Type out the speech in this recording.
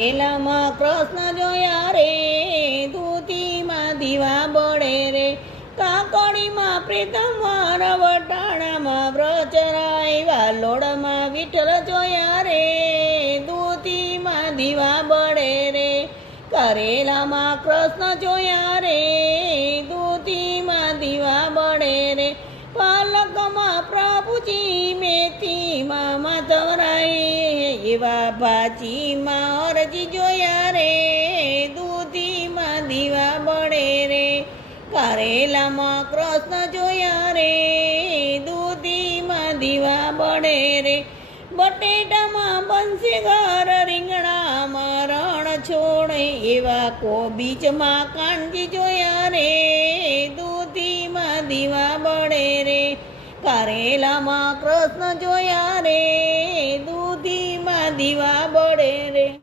પેલામાં કૃષ્ણ જોયા રે, ધૂતીમાં દીવા બળે રે, કાકડીમાં પ્રીતમમાં વટાણામાં વ્રચરાય, વાલોડમાં વિઠ્ઠલ જોયા રે, ધૂતીમાં દીવા બળે રે, કરેલામાં કૃષ્ણ જોયા રે, ધૂતીમાં દીવા બળે રે, પાલકમાં પ્રભુજી, મેથીમાં માધવરાય, એવા ભાજીમાં અરજી જોયા રે, દૂધીમાં દીવા બળે રે, કારેલામાં કૃષ્ણ જોયા રે, દૂધીમાં દીવા બળે રે, બટેટામાં બંસીઘર, રીંગણામાં રણ છોડે, એવા કોબીજમાં કાનજી જોયા રે, દૂધીમાં દીવા બળે રે, કારેલામાં કૃષ્ણ જોયા રે, દૂધીમાં દીવા બળે